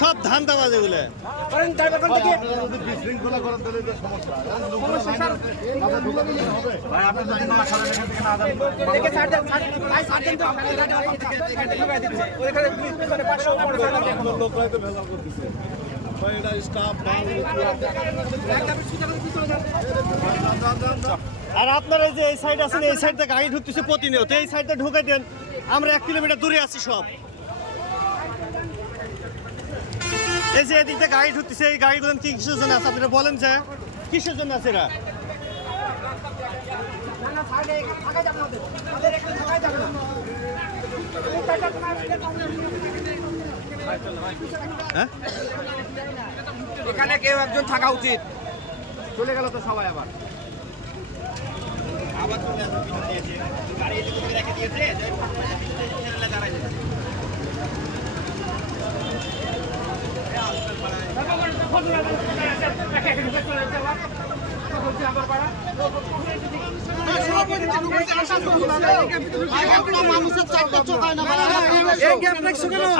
সব ধান্দাবাজ এগুলো। আর আপনারা যে এই সাইড আছেন, এই সাইডে গাড়ি ঢুকতেছে প্রতিনিয়ত, এই সাইডে ঢুকে দেন। আমরা 1 কিলোমিটার দূরে আছি সব। এই যে এদিক দিয়ে গাড়ি ঢুকতেছে, এই গাড়িগুলো কি কিসের জন্য আছে আপনারা বলেন, যে কিসের জন্য আছে এরা? এখানে কেউ একজন থাকা উচিত। চলে গেল তো সবাই আবার চলে আসবে পিছন দিয়েছে, গাড়ি এদিকে রেখে দিয়েছে, দাঁড়াই যাবে।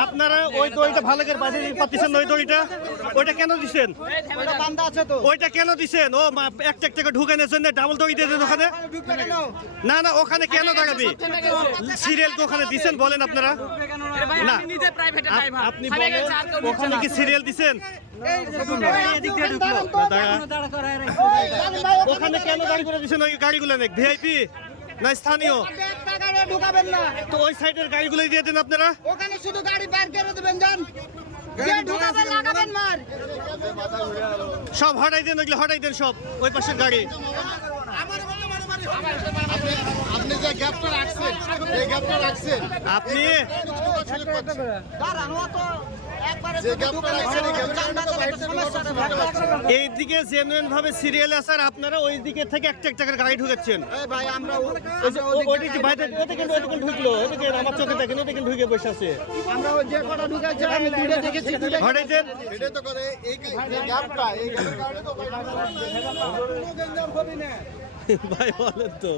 আপনারা ওই দড়িটা ভালো করে বাঁধিয়ে পাচ্ছেন, ওই দড়িটা ওইটা কেন দিচ্ছেন? ওইটা কেন দিচ্ছেন? ও একটা একটা ঢুকে নিয়েছেন, ডাবল দড়ি দিয়ে দেন ওখানে। না না, ওখানে কেন দাঁড়াবে? সিরিয়াল তো ওখানে দিচ্ছেন, বলেন আপনারা। না আপনি বলেন, ওখানে কি সিরিয়াল দিচ্ছেন? ওখানে কেন দাঁড় করে দিচ্ছেন ওই গাড়িগুলো? নেই ভিআইপি না স্থানীয়? ঢুকাবেন না তো ওই সাইডের গাড়িগুলো দিয়ে দেন আপনারা। ওখানে শুধু গাড়ি বের করে দেবেন, যান যে ঢুকাবেন লাগাবেন মার। সব হটাই দেন, ওইগুলো হটাই দেন সব, ওই পাশের গাড়ি। আপনি যে গ্যাপটা রাখছেন, এই গ্যাপটা রাখছেন আপনি দাঁড়ান, ও তো একবারে যে গ্যাপটা রাখছেন, এই গ্যাপটা সমস্যা হবে। এইদিকে জেনুইন ভাবে সিরিয়াল আছে, আর আপনারা ওই দিকে থেকে একটা একটা করে গাড়ি ঢুকাচ্ছেন। এই ভাই আমরা ওইদিকে বাইরে ওদিকে ঢুকলো, ওদিকে আমার চোখে দেখেন, ওদিকে ঢুকে বসে আছে। আমরা ওই যে কটা ঢুকাইছে আমি দুইটা দেখেছি, দুইটা হটাই দেন। এটা তো করে এই যে গ্যাপটা, এই গ্যাপের কারণে তো ভাই বলেন তো।